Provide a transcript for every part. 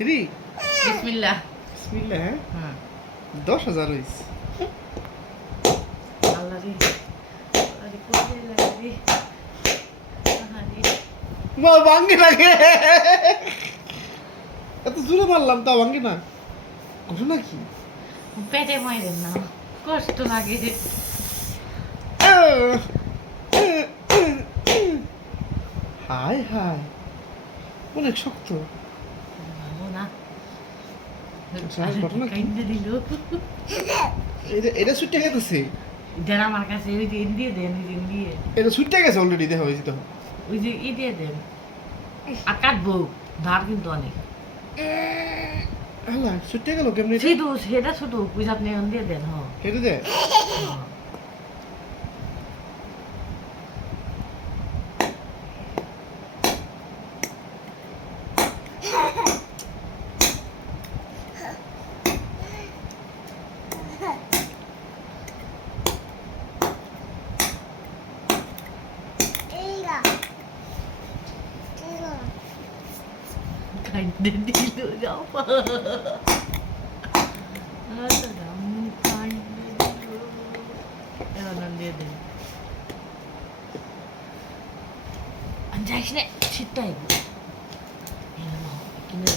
Three বিসমিল্লাহ। বিসমিল্লাহ। হ্যাঁ হুম 10,000 হইছে। আল্লাহ রে আরে কোলে লাগে আহারে মা ভাঙ্গে লাগে, এত জোরে মারলাম তা ভাঙ্গে না, ঘটনা কি? পেটে মাইরেন না, কষ্ট লাগে। হায় হায়, অনেক শক্ত। ভালো না আচ্ছা, ঘটনা কি? কাইন্দে দিল। এটা ছুটে গেছে, যারা আমার কাছে ওই যে দিয়ে দেন, ওই যে দিয়ে এটা ছুটে গেছে অলরেডি, দেখা হয়েছে তো। ওই যে দিয়ে দেন আর কাটবো, ধার কিন্তু অনেক। আল্লাহ, ছুটে গেল কেমনি? শুধু সেটা ছোট পয়সা আপনি দিয়ে দেন। হ্যাঁ হেঁটে দে। কাইন্দে দিল যাও কাইন্দে দিল। এবার দিয়ে দেন, যাইস না শীতটাই কিনে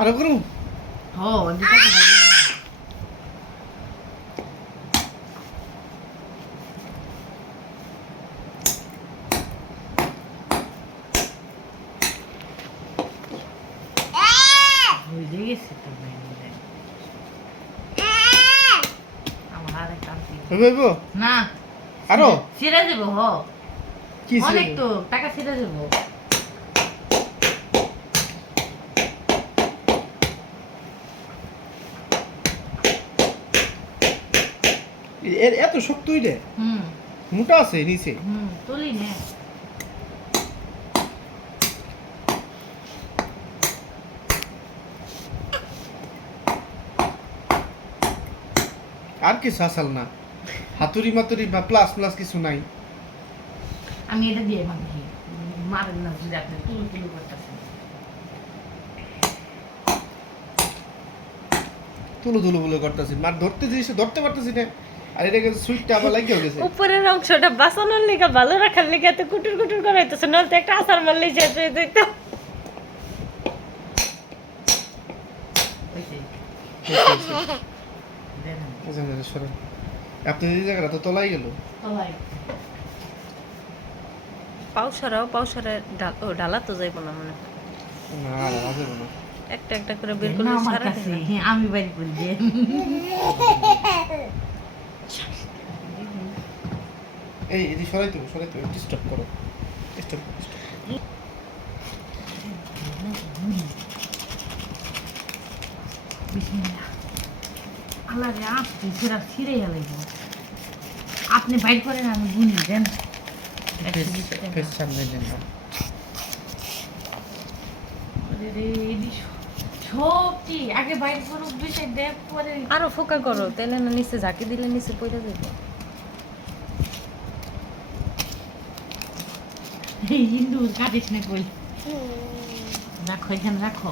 আরো করুন। ও দিতে বুঝে গেছি তো আমার আর একটা হইব না আরো ছেড়ে দেবো। হ কি অনেক তো টাকা ছেড়ে দেবো। এত শক্ত হইলে? হুম মোটা আছে নিচে। তুলি নে আর কিছু আসাল না, হাতুড়ি মাতুরি বা প্লাস প্লাস কিছু নাই। আমি এটা দিয়ে মাখি, মারেন না যদি আপনি তুলু তুলু করতেছেন। তুলো তুলো বলে করতেছি, মার ধরতে জিনিস ধরতে পারতেছি না, আর এটা সুইটটা আবার লাগিয়ে গেছে। উপরের অংশটা বাঁচানোর লেগে ভালো রাখার লেগে এত কুটুর কুটুর করাইতেছে, নয়তো একটা আচার মারলেই যেতে দেখতো। ওইটাই দেন সরেন, আপনি এই জায়গাটা তো তলাই গেল। সবাই পাউসারে ডালা তো যাইব না মনে হয়। না আর যাবে না। একটা একটা করে বের না করলে আমার সারা কাছে, দিন। হ্যাঁ আমি বাইর করে দিয়ে এই এদি সরাইতে ডিস্টার্ব করো, ডিস্টার্ব। বিসমিল্লাহ। আল্লাহ রে আপনি সেরা ছিঁড়ে গেলাইব। আপনি বাইর করেন, আমি গুনি দেন। ফেস সামনে নেন না। আরে রে এদি সবটি আগে বাইর করুক, বিষয় দেখ পরে। আরো ফোকা করো, তাহলে না নিচে ঝাঁকি দিলে নিচে পড়ে যাইব। এই হিন্দু কাটিস না কই, রাখো এখানে রাখো।